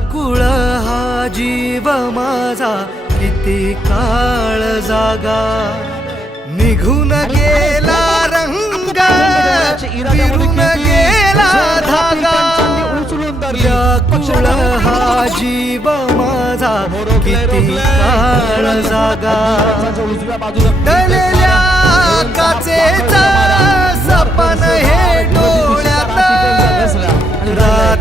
व्याकुळ हा जीव माझा किती काळ जागा निघून गेला रंग विरून गेला धागा व्याकुळ हा जीव माझा किती काळ जागा डलेल्या काचेचा सपन हे डोळ्यात रात